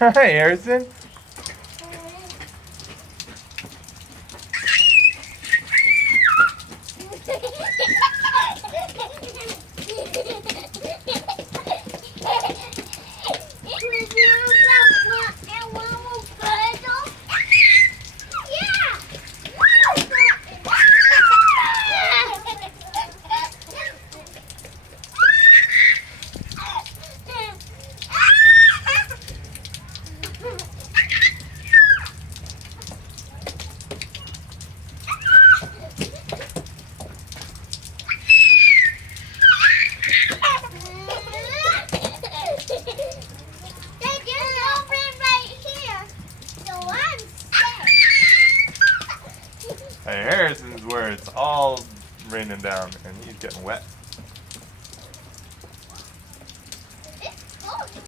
Hi, Harrison. Hey, Harrison's where it's all raining down and he's getting wet.